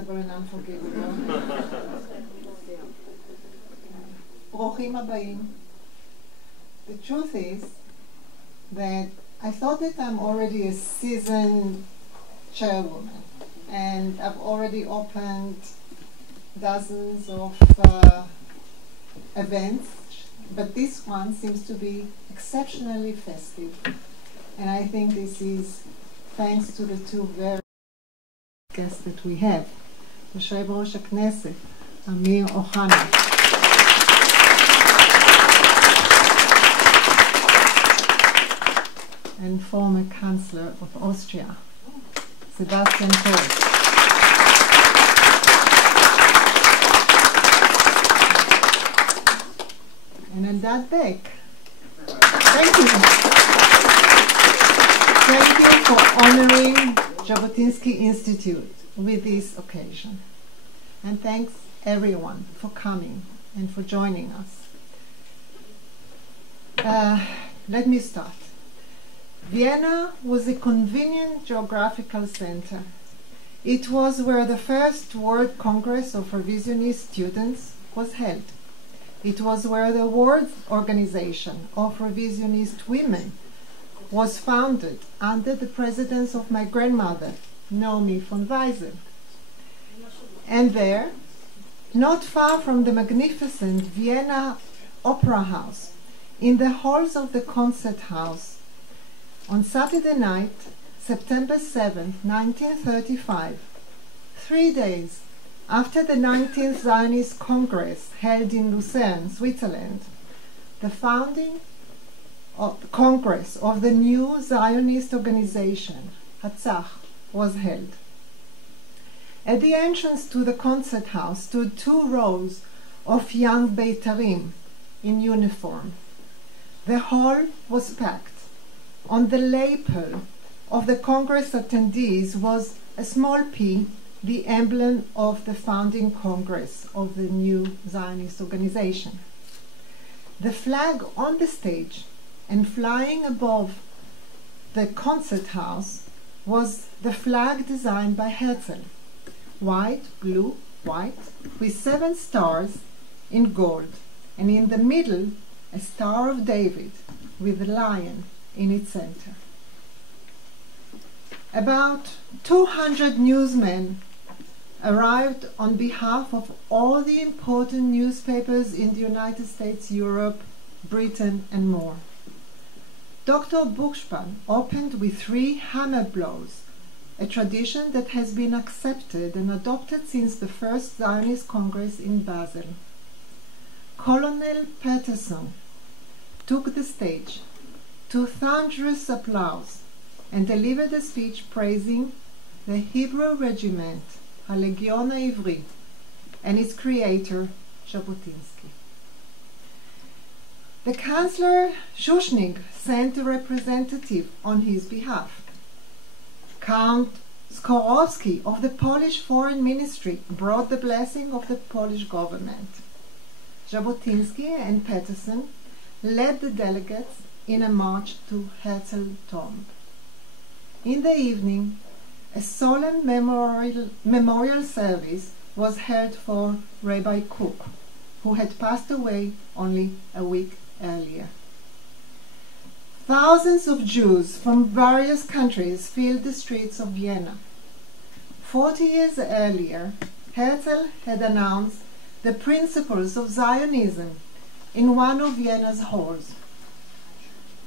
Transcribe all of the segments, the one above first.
unforgettable and unforgivable. ברוכים הבאים. The truth is that I thought that I'm already a seasoned chairwoman, and I've already opened dozens of events, but this one seems to be exceptionally festive. And I think this is thanks to the two very guests that we have. לשעבר הכנסת, אמיר אוחנה. And former Chancellor of Austria, Sebastian Kurz. And Eldad Beck. Thank you. Thank you for honoring Jabotinsky Institute with this occasion. And thanks everyone for coming and for joining us. Let me start. Vienna was a convenient geographical center. It was where the first World Congress of Revisionist Students was held. It was where the World Organization of Revisionist Women was founded under the presidence of my grandmother, Niva von Weisel. And there, not far from the magnificent Vienna Opera House, in the halls of the Concert House, on Saturday night, September 7, 1935, 3 days after the 19th Zionist Congress held in Lucerne, Switzerland, the founding Congress of the new Zionist organization, Hatzach, was held. At the entrance to the concert house stood 2 rows of young Beitarim in uniform. The hall was packed. On the lapel of the Congress attendees was a small P, the emblem of the founding Congress of the new Zionist organization. The flag on the stage and flying above the concert house was the flag designed by Herzl, white, blue, white, with 7 stars in gold, and in the middle a Star of David with a lion in its center. About 200 newsmen arrived on behalf of all the important newspapers in the United States, Europe, Britain, and more. Dr. Buchspan opened with 3 hammer blows, a tradition that has been accepted and adopted since the first Zionist Congress in Basel. Colonel Peterson took the stage to thunderous applause and delivered a speech praising the Hebrew regiment, HaLegion HaIvri, and its creator, Jabotinsky. The Chancellor Schuschnigg sent a representative on his behalf. Count Skorowski of the Polish Foreign Ministry brought the blessing of the Polish government. Jabotinsky and Peterson led the delegates in a march to Herzl's tomb. In the evening, a solemn memorial service was held for Rabbi Cook, who had passed away only a week earlier. Thousands of Jews from various countries filled the streets of Vienna. 40 years earlier, Herzl had announced the principles of Zionism in one of Vienna's halls.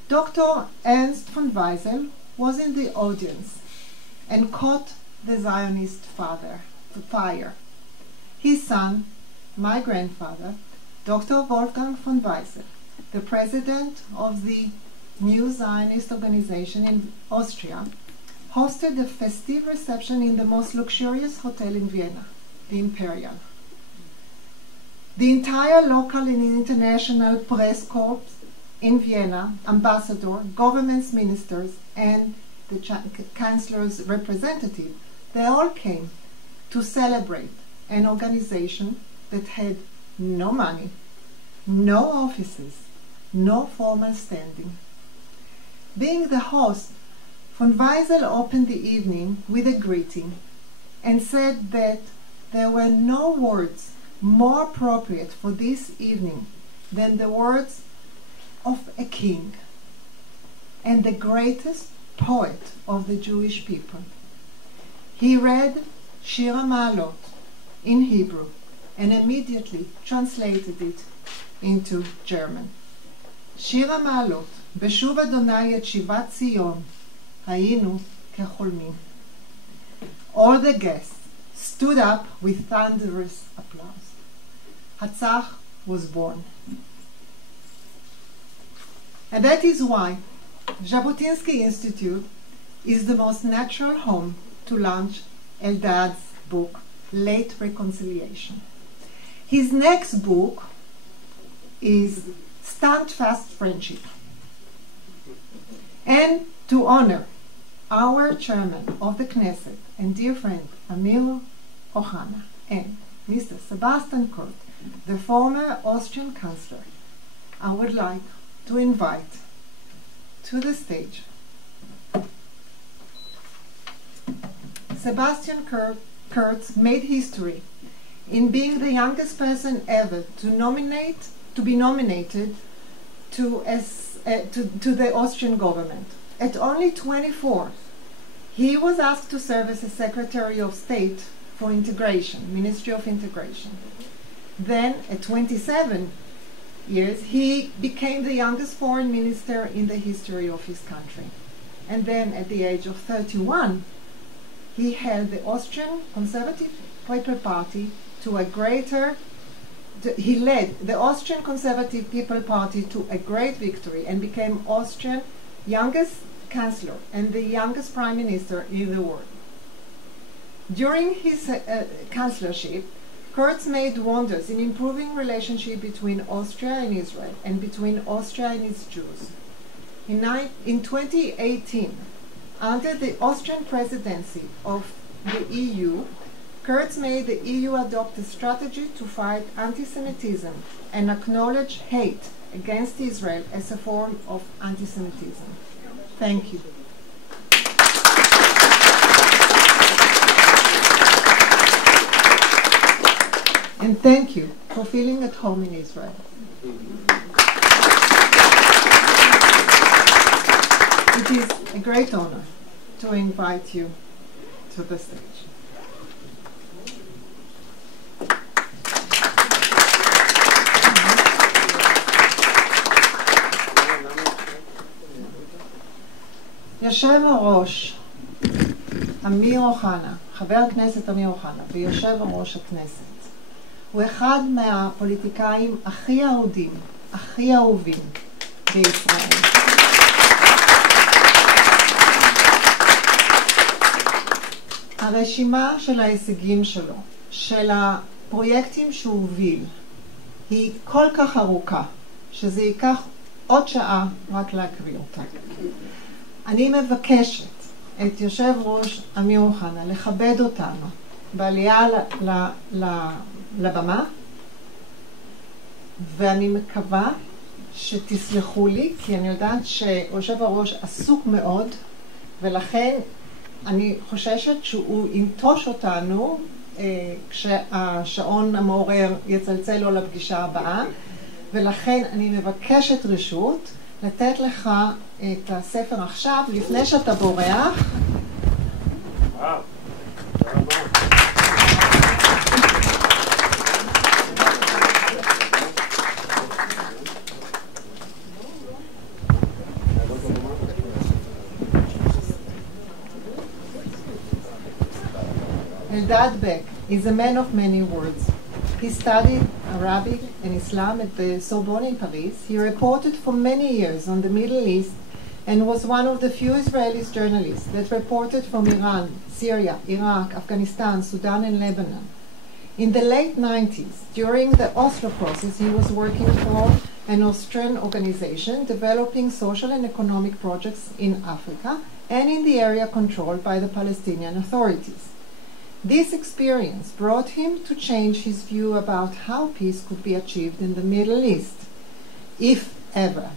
Dr. Ernst von Weisel was in the audience and caught the Zionist fire. His son, my grandfather, Dr. Wolfgang von Weisel, the president of the new Zionist organization in Austria, hosted a festive reception in the most luxurious hotel in Vienna, the Imperial. The entire local and international press corps in Vienna, ambassador, government's ministers, and the Chancellor's representative, they all came to celebrate an organization that had no money, no offices, no formal standing. Being the host, von Weisel opened the evening with a greeting and said that there were no words more appropriate for this evening than the words of a king and the greatest poet of the Jewish people. He read Shir HaMa'alot in Hebrew and immediately translated it into German. Shir HaMa'alot, בשוב אדוני את שיבת ציון, היינו כחולמים. All the guests stood up with thunderous applause. Hatzach was born. And that is why Jabotinsky Institute is the most natural home to launch Eldad's book, Late Reconciliation. His next book is Stand Fast Friendship. And to honor our chairman of the Knesset and dear friend Amir Ohana and Mr. Sebastian Kurz, the former Austrian Chancellor, I would like to invite to the stage Sebastian Kurz made history in being the youngest person ever to be nominated to the Austrian government. At only 24, he was asked to serve as a Secretary of State for Integration, Ministry of Integration. Then, at 27 years, he became the youngest foreign minister in the history of his country. And then, at the age of 31, he held the Austrian Conservative People Party to a greater he led the Austrian Conservative People Party to a great victory and became Austrian youngest chancellor and the youngest prime minister in the world. During his chancellorship, Kurz made wonders in improving relationship between Austria and Israel and between Austria and its Jews. In 2018, under the Austrian presidency of the EU, Kurz made the EU adopt a strategy to fight anti-Semitism and acknowledge hate against Israel as a form of anti-Semitism. Thank you. And thank you for feeling at home in Israel. It is a great honor to invite you to the stage. יושב הראש אמיר אוחנה, חבר הכנסת אמיר אוחנה ויושב הראש הכנסת, הוא אחד מהפוליטיקאים הכי אהודים, הכי אהובים בישראל. הרשימה של ההישגים שלו, של הפרויקטים שהוא הוביל, היא כל כך ארוכה, שזה ייקח עוד שעה רק להקריא אותה. אני מבקשת את יושב ראש אמיר אוחנה לכבד אותנו בעלייה לבמה, ואני מקווה שתסלחו לי, כי אני יודעת שיושב הראש עסוק מאוד, ולכן אני חוששת שהוא ינטוש אותנו כשהשעון המעורר יצלצל לו לפגישה הבאה, ולכן אני מבקשת רשות לתת לך את הספר עכשיו, לפני שאתה בורח. Eldad Beck is a man of many words. He studied Arabic and Islam at the Sorbonne in Paris. He reported for many years on the Middle East and was one of the few Israeli journalists that reported from Iran, Syria, Iraq, Afghanistan, Sudan, and Lebanon. In the late 90s, during the Oslo process, he was working for an Austrian organization developing social and economic projects in Africa and in the area controlled by the Palestinian authorities. This experience brought him to change his view about how peace could be achieved in the Middle East, if ever.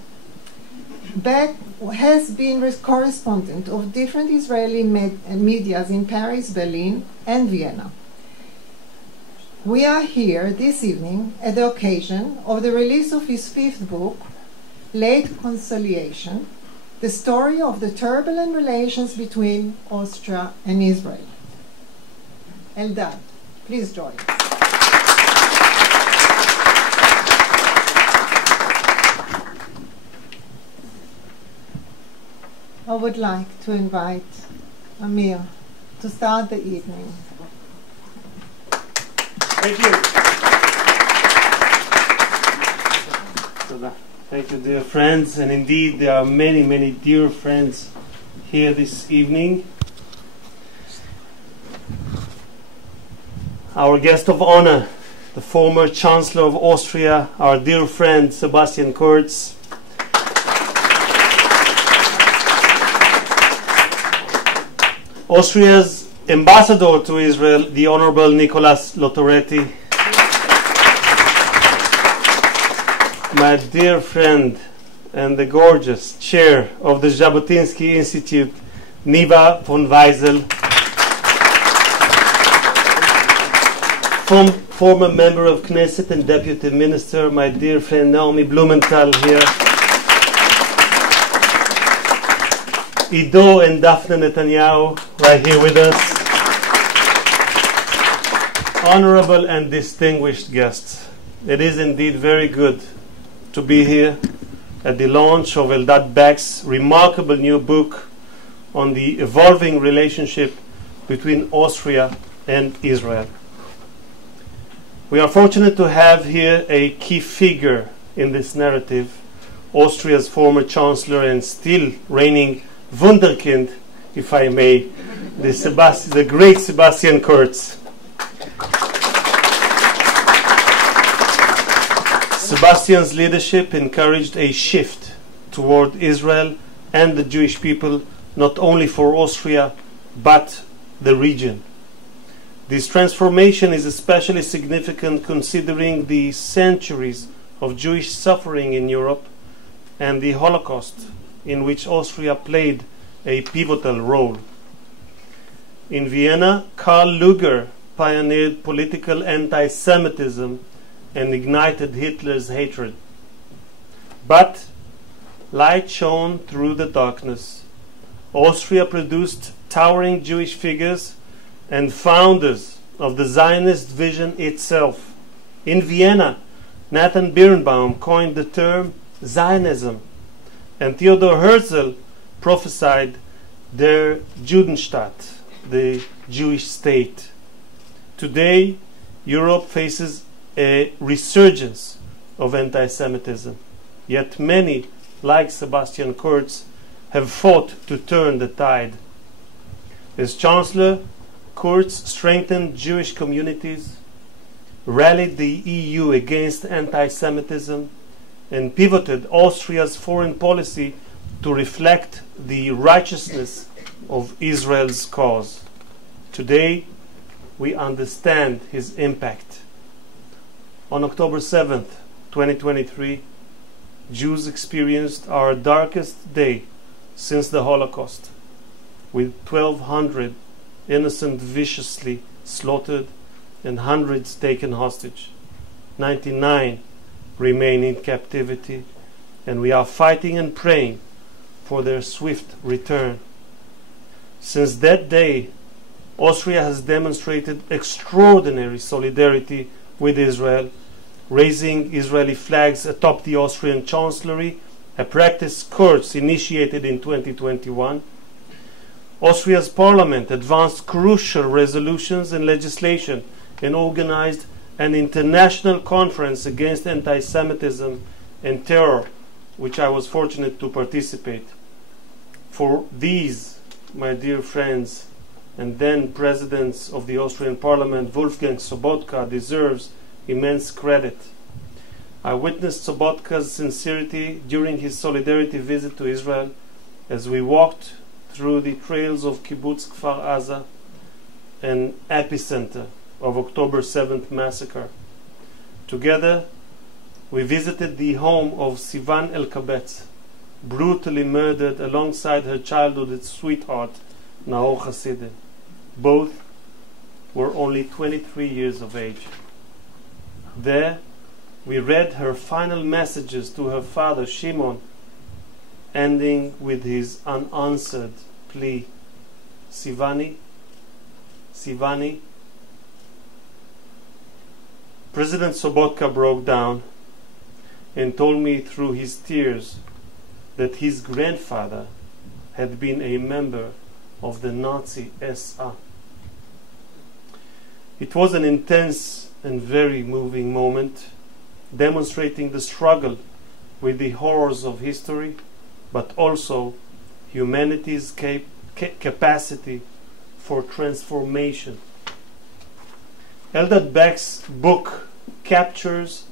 Beck has been correspondent of different Israeli medias in Paris, Berlin, and Vienna. We are here this evening at the occasion of the release of his fifth book, Late Conciliation, the story of the turbulent relations between Austria and Israel. Eldad, please join us. I would like to invite Amir to start the evening. Thank you. Thank you, dear friends. And indeed, there are many, many dear friends here this evening. Our guest of honor, the former Chancellor of Austria, our dear friend Sebastian Kurz. Austria's ambassador to Israel, the Honorable Nicolas Lotoretti. My dear friend and the gorgeous chair of the Jabotinsky Institute, Niva von Weisel. Former member of Knesset and Deputy Minister, my dear friend Naomi Blumenthal here. Ido and Daphne Netanyahu right here with us. Honorable and distinguished guests, it is indeed very good to be here at the launch of Eldad Beck's remarkable new book on the evolving relationship between Austria and Israel. We are fortunate to have here a key figure in this narrative, Austria's former Chancellor and still reigning Wunderkind, if I may, the great Sebastian Kurz. Sebastian's leadership encouraged a shift toward Israel and the Jewish people, not only for Austria, but the region. This transformation is especially significant considering the centuries of Jewish suffering in Europe and the Holocaust, in which Austria played a pivotal role. In Vienna, Karl Lueger pioneered political anti-Semitism and ignited Hitler's hatred. But light shone through the darkness. Austria produced towering Jewish figures and founders of the Zionist vision itself. In Vienna, Nathan Birnbaum coined the term Zionism, and Theodor Herzl prophesied der Judenstaat, the Jewish state. Today, Europe faces a resurgence of anti-Semitism, yet many, like Sebastian Kurz, have fought to turn the tide. As Chancellor, Kurz strengthened Jewish communities, rallied the EU against anti-Semitism, and pivoted Austria's foreign policy to reflect the righteousness of Israel's cause. Today, we understand his impact. On October 7th, 2023, Jews experienced our darkest day since the Holocaust, with 1,200 innocent viciously slaughtered and hundreds taken hostage. 99 remain in captivity, and we are fighting and praying for their swift return. Since that day, Austria has demonstrated extraordinary solidarity with Israel, raising Israeli flags atop the Austrian Chancellery, a practice Kurz initiated in 2021. Austria's parliament advanced crucial resolutions and legislation and organized an international conference against anti-Semitism and terror, which I was fortunate to participate. For these, my dear friends, and then presidents of the Austrian Parliament, Wolfgang Sobotka, deserves immense credit. I witnessed Sobotka's sincerity during his solidarity visit to Israel as we walked through the trails of Kibbutz Kfar Aza, an epicenter of October 7th massacre. Together, we visited the home of Sivan El-Kabetz, brutally murdered alongside her childhood sweetheart, Nahor Hasideh. Both were only 23 years of age. There, we read her final messages to her father, Shimon, ending with his unanswered plea, Sivani, Sivani. President Sobotka broke down and told me through his tears that his grandfather had been a member of the Nazi SA. It was an intense and very moving moment, demonstrating the struggle with the horrors of history, but also humanity's capacity for transformation. Eldad Beck's book captures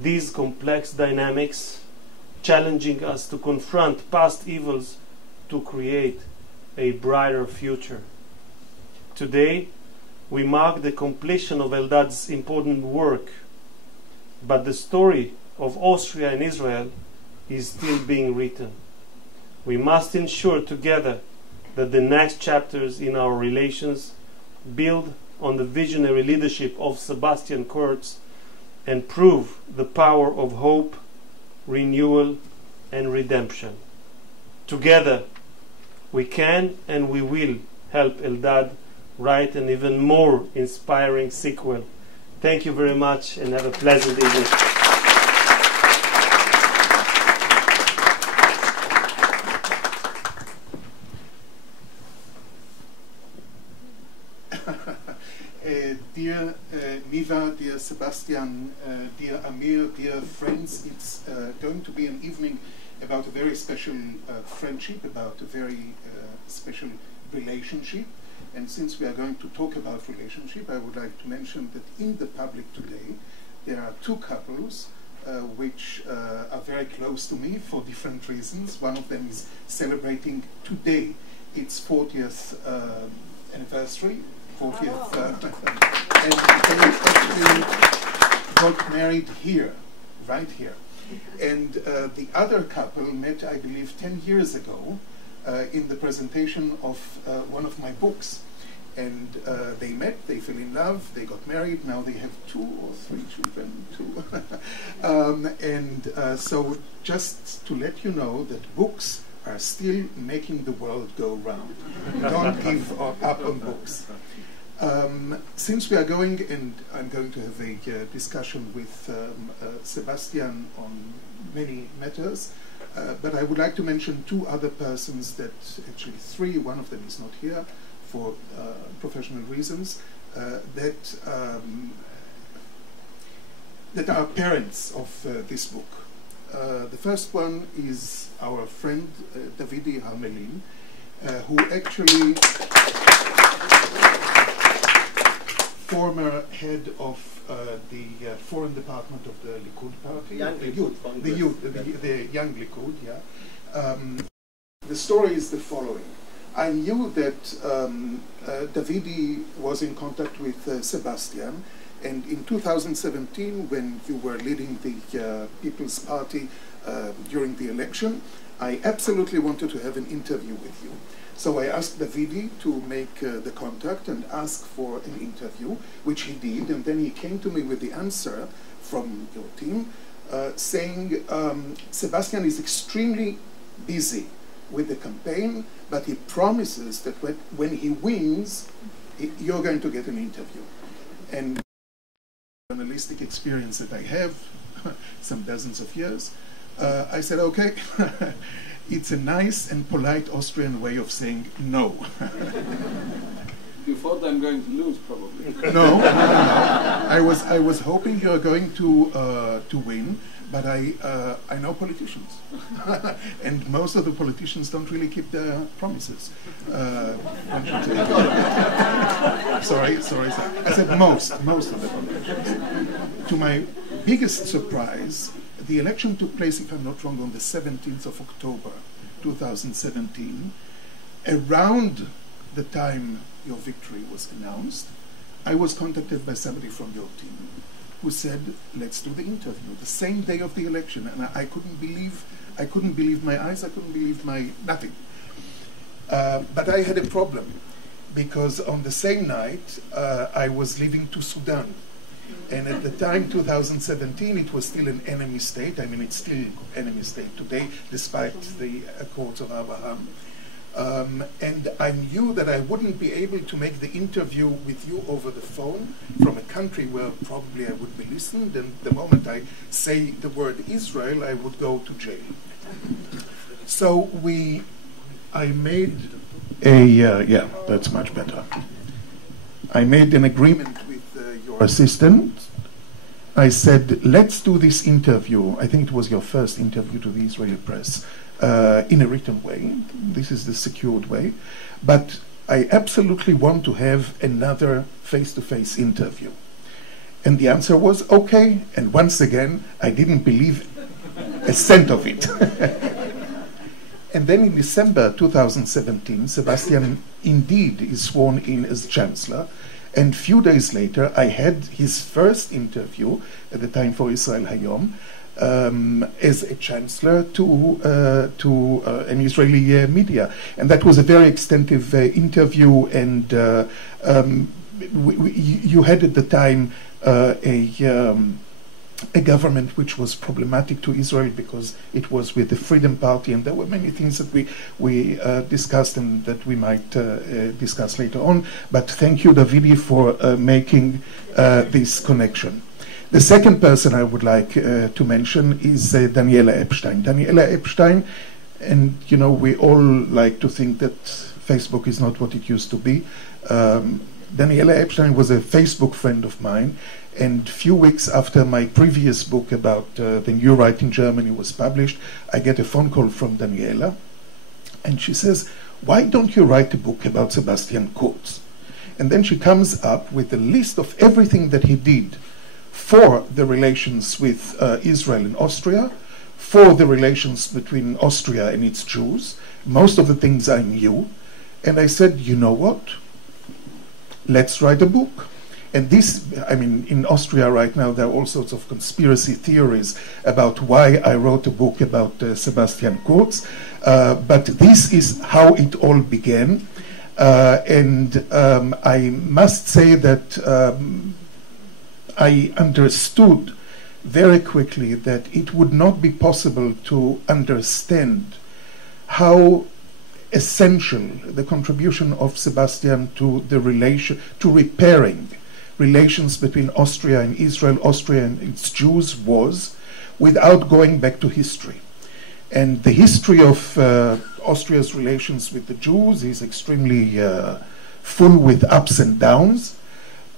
these complex dynamics, challenging us to confront past evils to create a brighter future. Today, we mark the completion of Eldad's important work, but the story of Austria and Israel is still being written. We must ensure together that the next chapters in our relations build on the visionary leadership of Sebastian Kurz and prove the power of hope, renewal, and redemption. Together, we can and we will help Eldad write an even more inspiring sequel. Thank you very much and have a pleasant evening. Dear Niva, dear Sebastian, dear Amir, dear friends, it's going to be an evening about a very special friendship, about a very special relationship. And since we are going to talk about relationship, I would like to mention that in the public today there are two couples which are very close to me for different reasons. One of them is celebrating today its 40th anniversary, 40th, and they actually got married here, right here. And the other couple met, I believe, 10 years ago in the presentation of one of my books. And they met, they fell in love, they got married, now they have 2 or 3 children, 2. So just to let you know that books are still making the world go round. Don't give up on books. Since we are going, and I'm going to have a discussion with Sebastian on many matters, but I would like to mention 2 other persons that, actually 3, one of them is not here for professional reasons, that are parents of this book. The first one is our friend Davidi Hamelin, who actually former head of the foreign department of the Likud party, the young Likud, yeah. The story is the following. I knew that Davidi was in contact with Sebastian, and in 2017, when you were leading the People's Party during the election, I absolutely wanted to have an interview with you. So I asked Davidi to make the contact and ask for an interview, which he did, and then he came to me with the answer from your team, saying Sebastian is extremely busy with the campaign, but he promises that when he wins, you're going to get an interview. And journalistic experience that I have, some dozens of years, I said, okay, it's a nice and polite Austrian way of saying no. You thought I'm going to lose, probably. No. I was hoping you're going to win, but I know politicians, and most of the politicians don't really keep their promises. Sorry. I said most of the politicians. To my biggest surprise, the election took place, if I'm not wrong, on the 17th of October, 2017. Around the time your victory was announced, I was contacted by somebody from your team who said, let's do the interview, the same day of the election. And I couldn't believe my eyes, I couldn't believe my nothing. But I had a problem, because on the same night, I was leaving to Sudan. And at the time, 2017, it was still an enemy state. I mean, it's still enemy state today, despite the Accords of Abraham. And I knew that I wouldn't be able to make the interview with you over the phone from a country where probably I would be listened, and the moment I say the word Israel, I would go to jail. So I made a, yeah, that's much better. I made an agreement with your assistant. I said, let's do this interview. I think it was your first interview to the Israeli press. In a written way. This is the secured way. But I absolutely want to have another face-to-face interview. And the answer was okay. And once again, I didn't believe a cent of it. And then in December 2017, Sebastian indeed is sworn in as Chancellor. And a few days later, I had his first interview at the time for Israel Hayom, as a chancellor to an Israeli media, and that was a very extensive interview. And you had at the time a government which was problematic to Israel because it was with the Freedom Party, and there were many things that we discussed and that we might discuss later on. But thank you, Davidi, for making this connection. The second person I would like to mention is Daniela Epstein. Daniela Epstein, and you know, we all like to think that Facebook is not what it used to be. Daniela Epstein was a Facebook friend of mine, and a few weeks after my previous book about the New Right in Germany was published, I get a phone call from Daniela, and she says, why don't you write a book about Sebastian Kurz? And then she comes up with a list of everything that he did for the relations with Israel and Austria, for the relations between Austria and its Jews, most of the things I knew. And I said, you know what? Let's write a book. And this, I mean, in Austria right now, there are all sorts of conspiracy theories about why I wrote a book about Sebastian Kurz. But this is how it all began. And I must say that I understood very quickly that it would not be possible to understand how essential the contribution of Sebastian to the repairing relations between Austria and Israel, Austria and its Jews, was without going back to history. And the history of Austria's relations with the Jews is extremely full with ups and downs.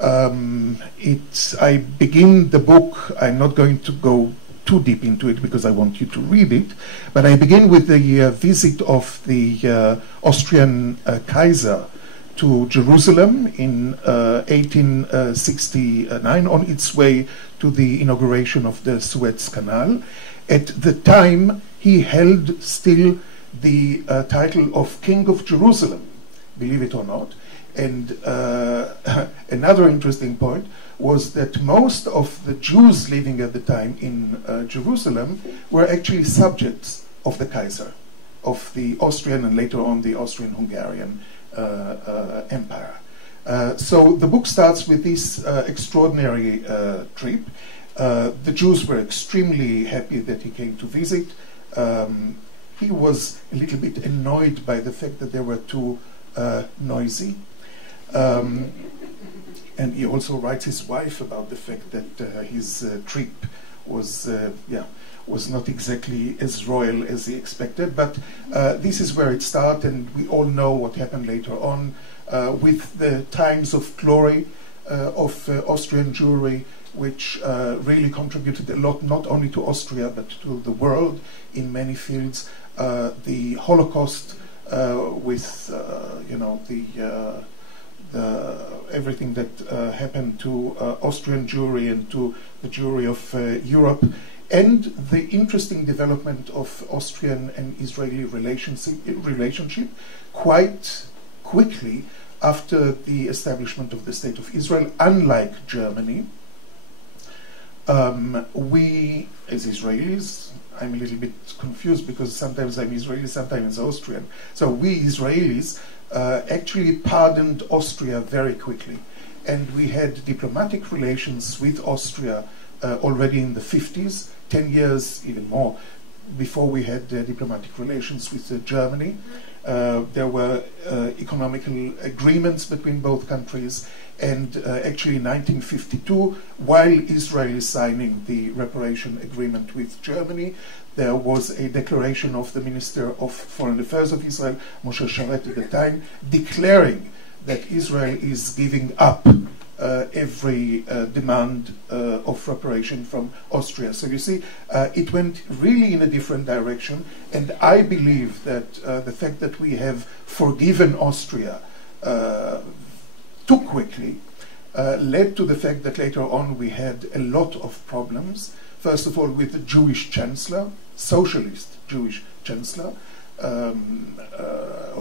I begin the book, I'm not going to go too deep into it because I want you to read it, but I begin with the visit of the Austrian Kaiser to Jerusalem in 1869 on its way to the inauguration of the Suez Canal. At the time, he held still the title of King of Jerusalem, believe it or not. And another interesting point was that most of the Jews living at the time in Jerusalem were actually subjects of the Kaiser, of the Austrian and later on the Austrian-Hungarian Empire. So the book starts with this extraordinary trip. The Jews were extremely happy that he came to visit. He was a little bit annoyed by the fact that they were too noisy. And he also writes his wife about the fact that his trip was not exactly as royal as he expected. But this is where it started, and we all know what happened later on with the times of glory of Austrian Jewry, which really contributed a lot, not only to Austria but to the world in many fields. The Holocaust with everything that happened to Austrian Jewry and to the Jewry of Europe, and the interesting development of Austrian and Israeli relationship quite quickly after the establishment of the State of Israel. Unlike Germany, we as Israelis, I'm a little bit confused because sometimes I'm Israeli, sometimes Austrian. So we Israelis actually pardoned Austria very quickly. and we had diplomatic relations with Austria already in the 50s, 10 years, even more, before we had diplomatic relations with Germany. There were economical agreements between both countries, and actually in 1952, while Israel is signing the reparation agreement with Germany, there was a declaration of the Minister of Foreign Affairs of Israel, Moshe Sharet at the time, declaring that Israel is giving up every demand of reparation from Austria. So you see, it went really in a different direction, and I believe that the fact that we have forgiven Austria too quickly led to the fact that later on we had a lot of problems. First of all, with the Jewish Chancellor, socialist Jewish Chancellor,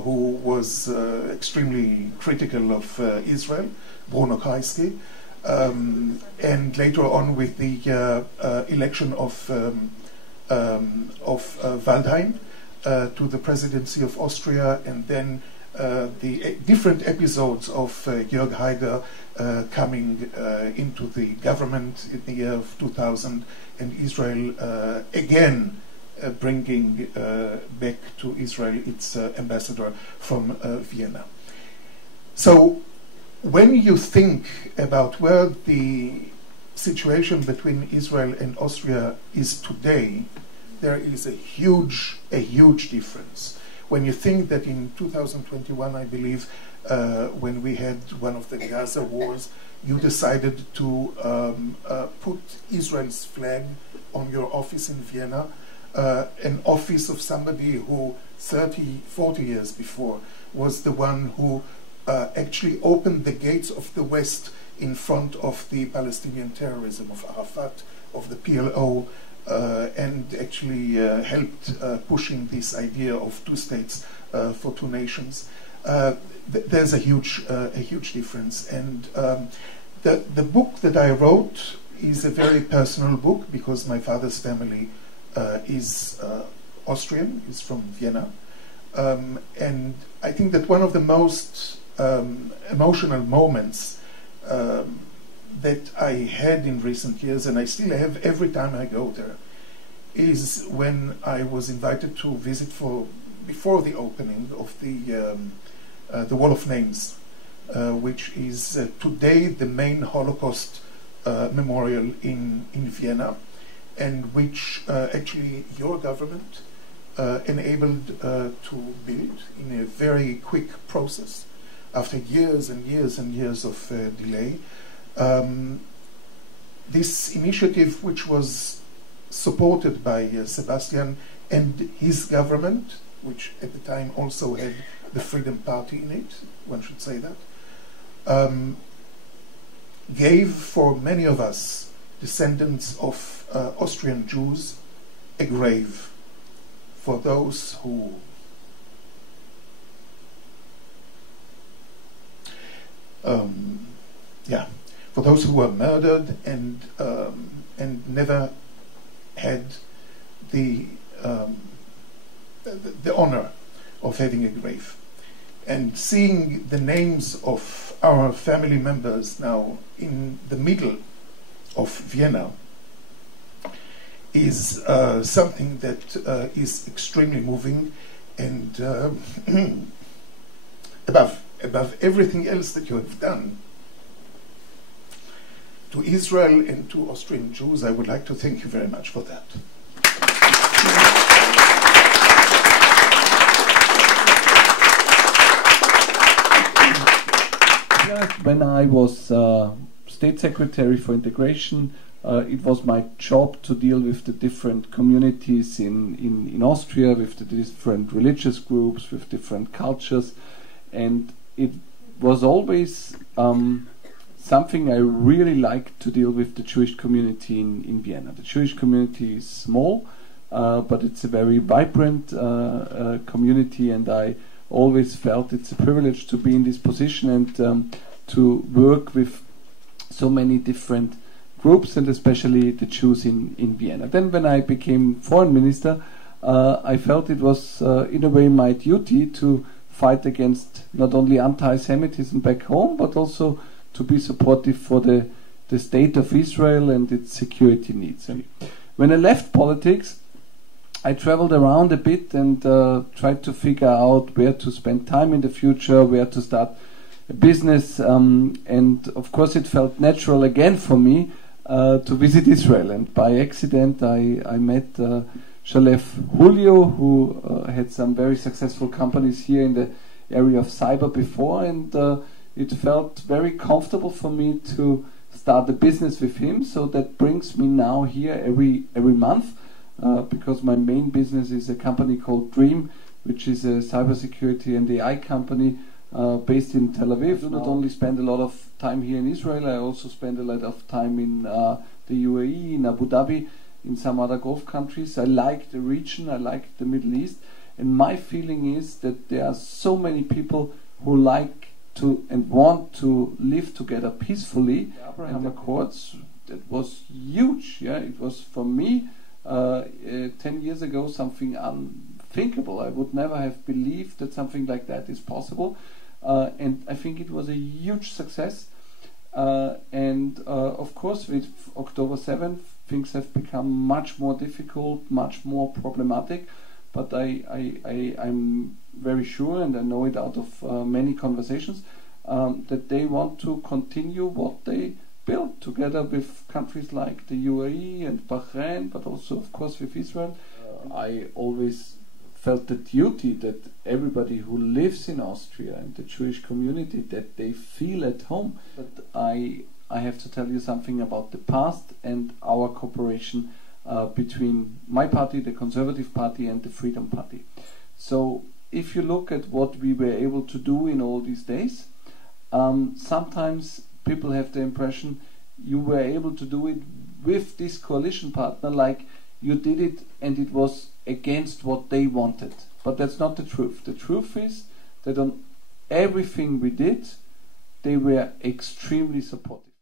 who was extremely critical of Israel, Bruno Kreisky, and later on with the election of Waldheim to the presidency of Austria, and then the different episodes of Jörg Haider coming into the government in the year of 2000, and Israel again bringing back to Israel its ambassador from Vienna. So when you think about where the situation between Israel and Austria is today, there is a huge difference. When you think that in 2021, I believe, when we had one of the Gaza wars, you decided to put Israel's flag on your office in Vienna, an office of somebody who 30, 40 years before was the one who actually opened the gates of the West in front of the Palestinian terrorism of Arafat, of the PLO, and actually helped pushing this idea of two states for two nations. There's a huge difference, and the book that I wrote is a very personal book because my father's family is Austrian, is from Vienna, and I think that one of the most emotional moments that I had in recent years, and I still have every time I go there, is when I was invited to visit before the opening of the Wall of Names, which is today the main Holocaust memorial in Vienna, and which actually your government enabled to build in a very quick process after years and years and years of delay. This initiative, which was supported by Sebastian and his government, which at the time also had the Freedom Party in it, one should say that, gave for many of us, descendants of Austrian Jews, a grave for those who for those who were murdered and never had the honor of having a grave. And seeing the names of our family members now in the middle of Vienna is something that is extremely moving, and above everything else that you have done to Israel and to Austrian Jews, I would like to thank you very much for that. When I was State Secretary for Integration, it was my job to deal with the different communities in Austria, with the different religious groups, with different cultures, and it was always something I really liked to deal with the Jewish community in Vienna. The Jewish community is small, but it's a very vibrant community, and I always felt it's a privilege to be in this position and to work with so many different groups, and especially the Jews in Vienna. Then when I became foreign minister, I felt it was in a way my duty to fight against not only anti-Semitism back home, but also to be supportive for the state of Israel and its security needs. And when I left politics, I traveled around a bit and tried to figure out where to spend time in the future, where to start a business, and of course it felt natural again for me to visit Israel. And by accident I met Shalef Julio, who had some very successful companies here in the area of cyber before, and it felt very comfortable for me to start a business with him. So that brings me now here every month, because my main business is a company called Dream, which is a cybersecurity and AI company based in Tel Aviv. I do not only spend a lot of time here in Israel, I also spend a lot of time in the UAE, in Abu Dhabi, in some other Gulf countries. I like the region, I like the Middle East, and my feeling is that there are so many people who like to and want to live together peacefully. The Abraham Accords, that was huge. Yeah, it was for me 10 years ago something unthinkable. I would never have believed that something like that is possible, and I think it was a huge success. And of course, with October 7th, things have become much more difficult, much more problematic. But I'm very sure, and I know it out of many conversations, that they want to continue what they built together with countries like the UAE and Bahrain, but also, of course, with Israel. I always felt the duty that everybody who lives in Austria and the Jewish community, that they feel at home. But I have to tell you something about the past and our cooperation between my party, the Conservative Party, and the Freedom Party. So if you look at what we were able to do in all these days, sometimes people have the impression you were able to do it with this coalition partner, like you did it and it was against what they wanted. But that's not the truth. The truth is that on everything we did, they were extremely supportive.